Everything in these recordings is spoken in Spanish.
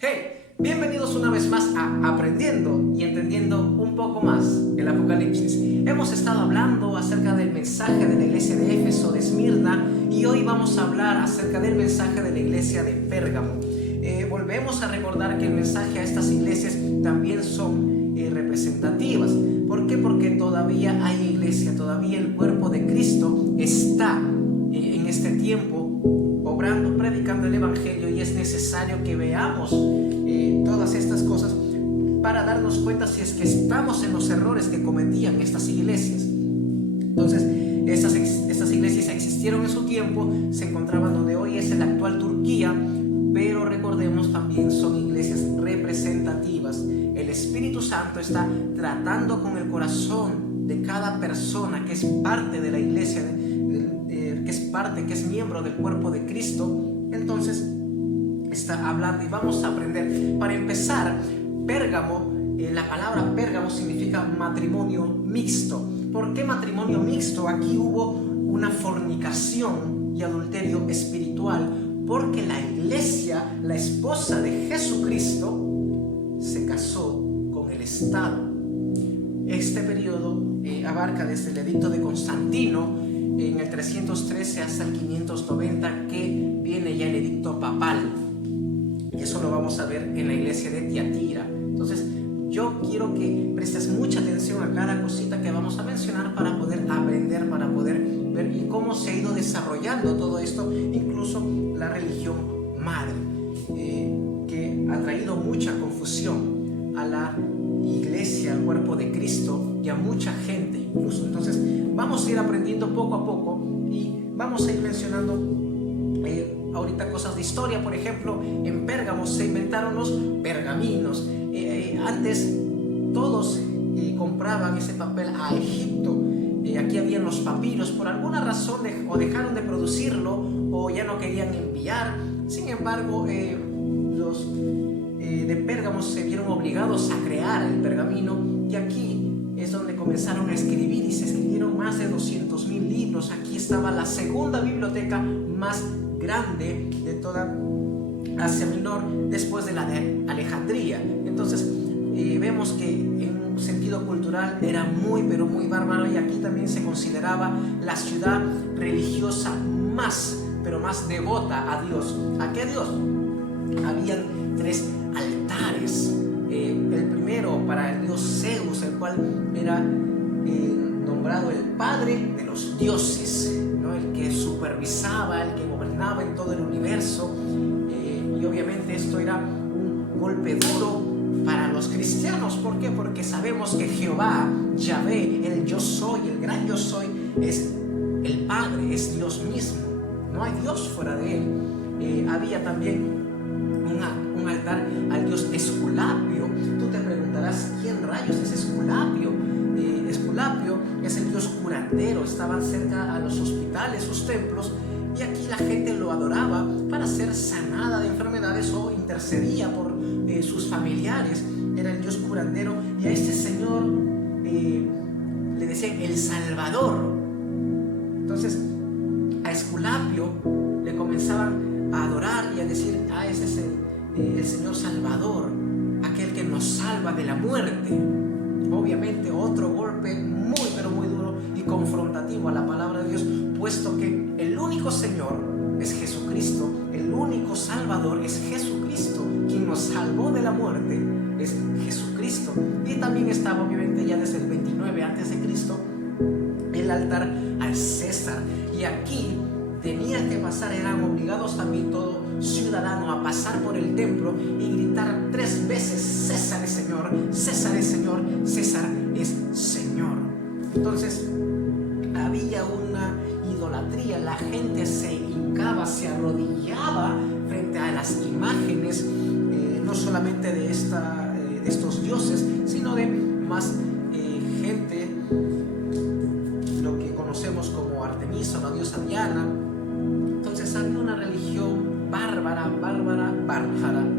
Hey, bienvenidos una vez más a Aprendiendo y Entendiendo un poco más el Apocalipsis. Hemos estado hablando acerca del mensaje de la iglesia de Éfeso, de Esmirna, y hoy vamos a hablar acerca del mensaje de la iglesia de Pérgamo. Volvemos a recordar que el mensaje a estas iglesias también son representativas. ¿Por qué? Porque todavía hay iglesia, todavía el cuerpo de Cristo está en este tiempo obrando, predicando el Evangelio, y es necesario que veamos todas estas cosas para darnos cuenta si es que estamos en los errores que cometían estas iglesias. Entonces, estas iglesias existieron en su tiempo, se encontraban donde hoy es la actual Turquía, pero recordemos también son iglesias representativas. El Espíritu Santo está tratando con el corazón de cada persona que es parte de la iglesia, que es miembro del cuerpo de Cristo. Entonces está hablando y vamos a aprender. Para empezar, Pérgamo, la palabra Pérgamo significa matrimonio mixto. ¿Por qué matrimonio mixto? Aquí hubo una fornicación y adulterio espiritual, porque la iglesia, la esposa de Jesucristo, se casó con el Estado. Este periodo abarca desde el edicto de Constantino en el 313 hasta el 590, que viene ya el edicto papal. Eso lo vamos a ver en la iglesia de Tiatira. Entonces, yo quiero que prestes mucha atención a cada cosita que vamos a mencionar para poder aprender, para poder ver y cómo se ha ido desarrollando todo esto, incluso la religión madre, que ha traído mucha confusión a la iglesia, al cuerpo de Cristo y a mucha gente incluso. Entonces vamos a ir aprendiendo poco a poco y vamos a ir mencionando ahorita cosas de historia. Por ejemplo, en Pérgamo se inventaron los pergaminos. Antes todos compraban ese papel a Egipto. Aquí habían los papiros, por alguna razón o dejaron de producirlo o ya no querían enviar. Sin embargo, los de Pérgamo se vieron obligados a crear el pergamino, y aquí es donde comenzaron a escribir, y se escribieron más de 200,000 libros. Aquí estaba la segunda biblioteca más grande de toda Asia Menor, después de la de Alejandría. Entonces vemos que en un sentido cultural era muy pero muy bárbaro, y aquí también se consideraba la ciudad religiosa más devota a Dios. ¿A qué Dios? Habían 3 altares. El primero para el dios Zeus, el cual era nombrado el padre de los dioses, ¿no? El que supervisaba, el que gobernaba en todo el universo. Y obviamente esto era un golpe duro para los cristianos. ¿Por qué? Porque sabemos que Jehová, Yahvé, el yo soy, el gran yo soy, es el Padre, es Dios mismo. No hay Dios fuera de él. Había también un altar al dios Esculapio. Tú te preguntarás, ¿quién rayos es Esculapio? Esculapio es el dios curandero. Estaban cerca a los hospitales, sus templos, y aquí la gente lo adoraba para ser sanada de enfermedades o intercedía por sus familiares. Era el dios curandero, y a este señor le decían el Salvador. Entonces a Esculapio le comenzaban a adorar y a decir: ese es el Señor Salvador, aquel que nos salva de la muerte. Obviamente otro golpe muy pero muy duro y confrontativo a la palabra de Dios, puesto que el único Señor es Jesucristo, el único Salvador es Jesucristo. Quien nos salvó de la muerte es Jesucristo. Y también estaba obviamente ya desde el 29 a.C. el altar al César, y aquí tenían que pasar, eran obligados también todo ciudadano a pasar por el templo y gritar 3 veces: César es Señor, César es Señor, César es Señor. Entonces había una idolatría, la gente se hincaba, se arrodillaba frente a las imágenes, no solamente de estos dioses, sino de más gente, lo que conocemos como Artemisa, la diosa Diana. Entonces había una religión bárbara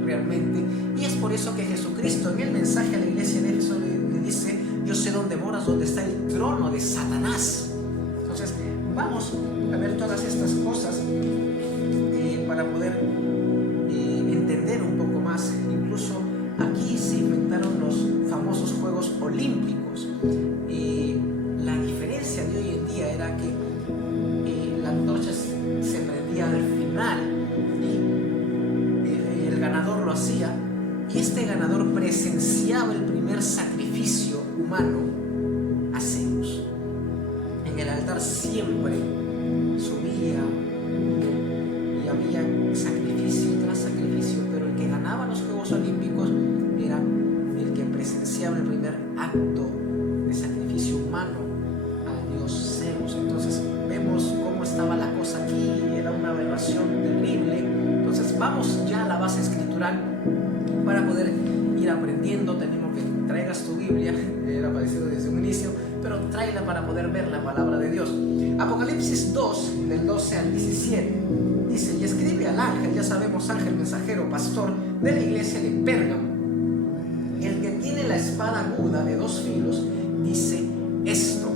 realmente, y es por eso que Jesucristo en el mensaje a la iglesia de Éfeso le dice: yo sé dónde moras, dónde está el trono de Satanás. Entonces vamos a ver todas estas cosas para poder entender un poco más y lo hacía y este ganador presenciaba el primer sacrificio humano a Zeus. En el altar siempre subía y había sacrificio tras sacrificio, pero el que ganaba los Juegos Olímpicos era el que presenciaba el primer acto de sacrificio humano a Dios Zeus. Entonces vemos cómo estaba la cosa aquí, era una aberración terrible. Entonces vamos ya a la base escritural para poder ir aprendiendo. Tenemos que traigas tu Biblia, era parecido desde un inicio, pero tráela para poder ver la palabra de Dios. Apocalipsis 2, del 12 al 17, dice: y escribe al ángel, ya sabemos, ángel mensajero, pastor de la iglesia de Pérgamo, el que tiene la espada aguda de 2 filos, dice esto.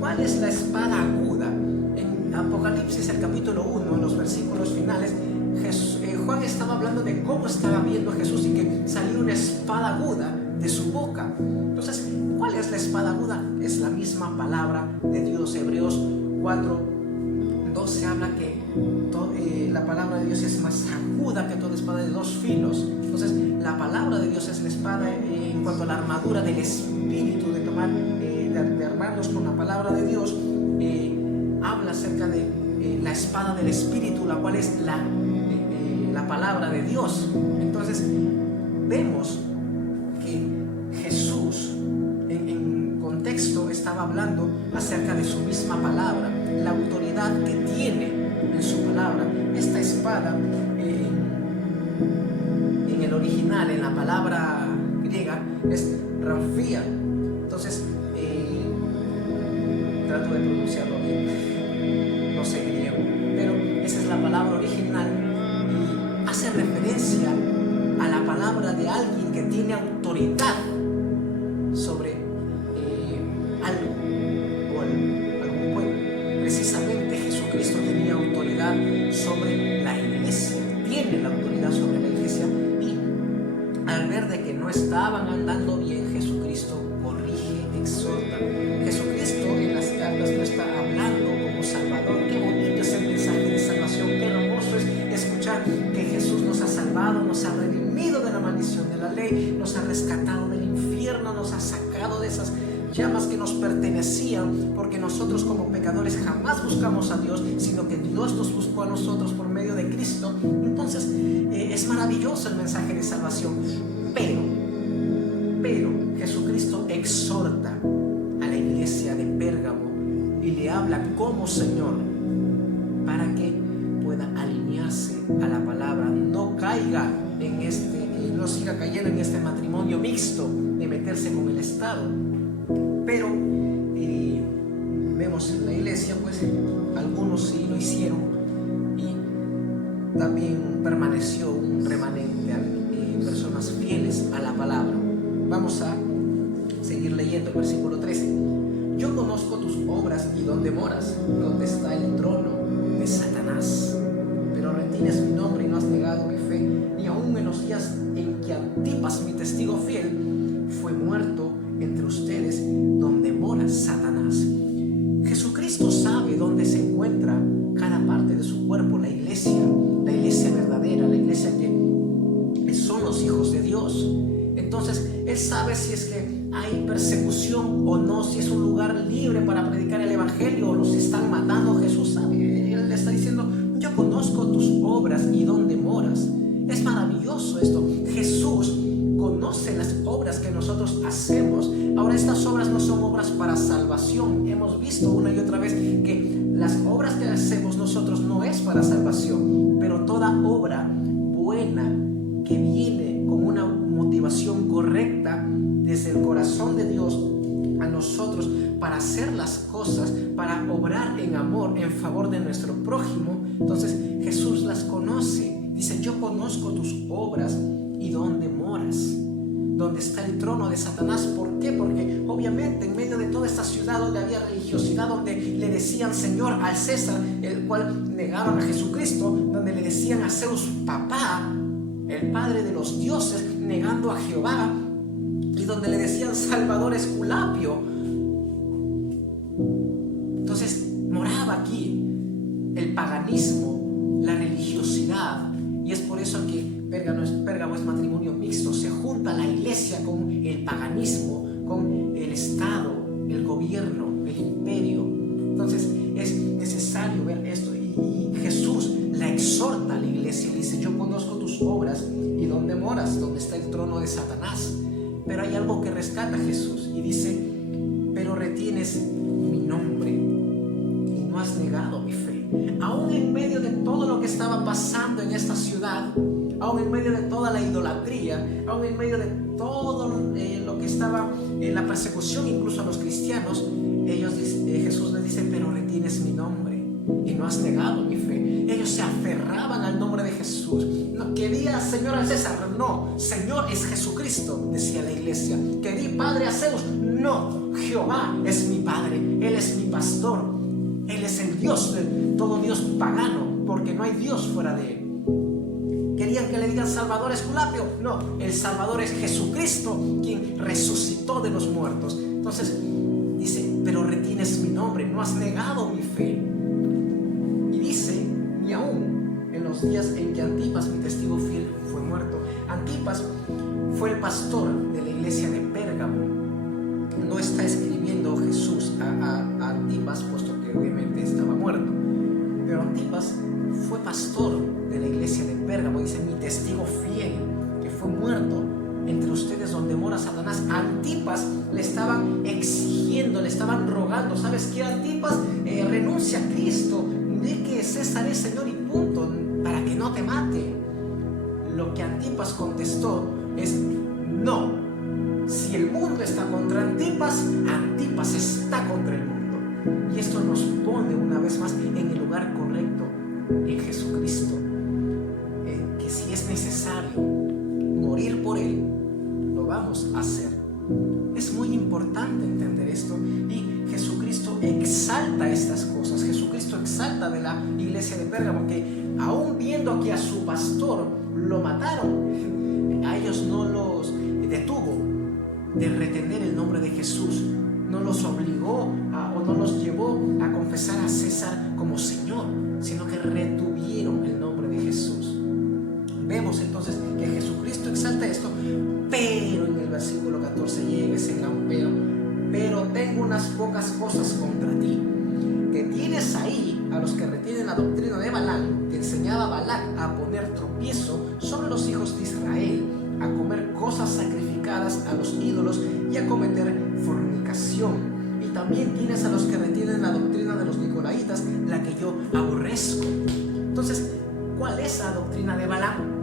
¿Cuál es la espada aguda? En Apocalipsis, el capítulo 1, en los versículos finales, Juan estaba hablando de cómo estaba viendo a Jesús y que salió una espada aguda de su boca. Entonces, ¿cuál es la espada aguda? Es la misma palabra de Dios. Hebreos 4:12 habla que la palabra de Dios es más aguda que toda espada de 2 filos. Entonces, la palabra de Dios es la espada en cuanto a la armadura del Espíritu, de tomar, de armarnos con la palabra de Dios. Habla acerca de la espada del Espíritu, la cual es la palabra de Dios. Entonces vemos que Jesús en contexto estaba hablando acerca de su misma palabra, la autoridad que tiene en su palabra. Esta espada en el original, en la palabra griega, es Ramfía. Entonces trato de pronunciarlo bien, no sé griego, pero esa es la palabra original y hace referencia a la palabra de alguien que tiene autoridad sobre algo o algún pueblo. Precisamente Jesucristo tenía autoridad sobre la iglesia, tiene la autoridad sobre la iglesia, y al ver de que no estaban andando bien, Jesucristo corrige, exhorta. Jesucristo en las cartas no está hablando como Salvador. Qué bonito es el mensaje de salvación, qué hermoso es escuchar que Jesús nos ha salvado, nos ha redimido de la maldición de la ley, nos ha rescatado del infierno, nos ha sacado de esas llamas que nos pertenecían, porque nosotros como pecadores jamás buscamos a Dios, sino que Dios nos buscó a nosotros por medio de Cristo. Entonces es maravilloso el mensaje de salvación, pero Jesucristo exhorta a la iglesia de Pérgamo y le habla como Señor para que pueda alinearse a la palabra, no caiga en no siga cayendo en este matrimonio mixto de meterse con el Estado. Pero vemos en la iglesia, pues algunos sí lo hicieron y también permaneció un remanente, personas fieles a la palabra. Vamos a seguir leyendo el versículo 13. Yo conozco tus obras y dónde moras, donde está el trono de Satanás, pero retienes mi nombre y no has negado mi fe, ni aun en los días en que Antipas, mi testigo fiel, fue muerto entre ustedes, donde mora Satanás. Jesucristo sabe dónde se encuentra cada parte de su cuerpo, la iglesia verdadera, la iglesia que son los hijos de Dios. Entonces Él sabe si es que hay persecución o no, si es un lugar libre para predicar el evangelio o los están matando. Jesús sabe. Él le está diciendo: yo conozco tus obras y dónde moras. Es maravilloso esto. Jesús conoce las obras que nosotros hacemos. Ahora, estas obras no son obras para salvación. Hemos visto una y otra vez que las obras que hacemos nosotros no es para salvación, pero toda obra buena que viene con una motivación correcta desde el corazón de Dios a nosotros para hacer las cosas, para obrar en amor en favor de nuestro prójimo. Entonces Jesús las conoce. Dice: yo conozco tus obras y dónde moras, donde está el trono de Satanás. ¿Por qué? Porque obviamente en medio de toda esta ciudad donde había religiosidad, donde le decían Señor al César, el cual negaron a Jesucristo, donde le decían a Zeus papá, el padre de los dioses, negando a Jehová, y donde le decían Salvador Esculapio. Entonces moraba aquí el paganismo, la religiosidad, y es por eso que Pérgamo es mixto, se junta la iglesia con el paganismo, con el Estado, el gobierno, el imperio. Entonces es necesario ver esto, y Jesús la exhorta a la iglesia y dice: yo conozco tus obras y dónde moras, donde está el trono de Satanás. Pero hay algo que rescata a Jesús y dice: pero retienes mi nombre y no has negado mi fe. Aún en medio de todo lo que estaba pasando en esta ciudad, aún en medio de toda la idolatría, aún en medio de todo lo que estaba en la persecución incluso a los cristianos, Jesús les dice: pero retienes mi nombre y no has negado mi fe. Ellos se aferraban al nombre de Jesús. No quería Señor al César, no, Señor es Jesucristo, decía la iglesia. Que di Padre a Zeus, no, Jehová es mi Padre, Él es mi pastor, Él es el Dios de todo Dios pagano, porque no hay Dios fuera de Él. ¿Querían que le digan Salvador Esculapio? No, el Salvador es Jesucristo, quien resucitó de los muertos. Entonces dice: pero retienes mi nombre, no has negado mi fe. Y dice: ni aún en los días en que Antipas, mi testigo fiel, fue muerto. Antipas fue el pastor de la iglesia de Pérgamo. No está escribiendo Jesús a Antipas, puesto que obviamente estaba muerto, pero Antipas fue pastor de la iglesia de Pérgamo. Dice: mi testigo fiel, que fue muerto entre ustedes donde mora Satanás. A Antipas le estaban exigiendo, le estaban rogando: ¿sabes qué, Antipas? Renuncia a Cristo, di que César es Señor y punto, para que no te mate. Lo que Antipas contestó es: no, si el mundo está contra Antipas, Antipas está contra el mundo. Y esto nos pone una vez más en el lugar correcto, en Jesucristo, que si es necesario morir por Él, lo vamos a hacer. Es muy importante entender esto, y Jesucristo exalta estas cosas. Jesucristo exalta de la iglesia de Pérgamo, que aún viendo que a su pastor lo mataron, a ellos no los detuvo de retener el nombre de Jesús, no los obligó o no los llevó a confesar a César como Señor, sino que retuvieron el nombre de Jesús. Vemos entonces que Jesucristo exalta esto, pero en el versículo 14 llega ese gran pero tengo unas pocas cosas contra ti, que tienes ahí a los que retienen la doctrina de Balaam, que enseñaba a Balac a poner tropiezo sobre los hijos de Israel, a comer cosas sacrificadas a los ídolos y a cometer fornicación. Y también tienes a los que retienen la doctrina de los nicolaitas, la que yo aborrezco. Entonces, ¿cuál es la doctrina de Balaam?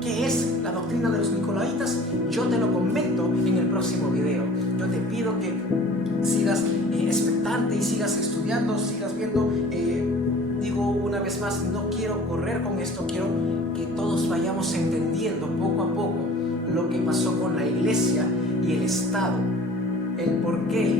¿Qué es la doctrina de los nicolaitas? Yo te lo comento en el próximo video. Yo te pido que sigas expectante y sigas estudiando, sigas viendo. Digo una vez más, no quiero correr con esto, quiero que todos vayamos entendiendo poco a poco lo que pasó con la iglesia y el Estado, el por qué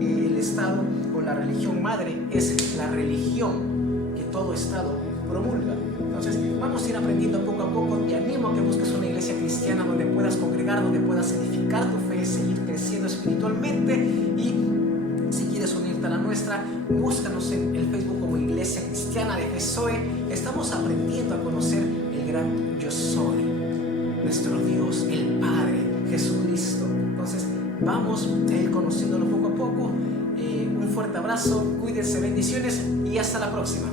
el Estado o la religión madre es la religión que todo Estado promulga. Entonces vamos a ir aprendiendo poco a poco. Te animo a que busques una iglesia cristiana donde puedas congregar, donde puedas edificar tu fe, seguir creciendo espiritualmente. Y si quieres unirte a la nuestra, búscanos en el Facebook como Iglesia Cristiana de Jesoe. Estamos aprendiendo a conocer el gran Yo Soy, nuestro Dios, el Padre, Jesucristo. Entonces vamos a ir conociéndolo poco a poco. Un fuerte abrazo, cuídense, bendiciones y hasta la próxima.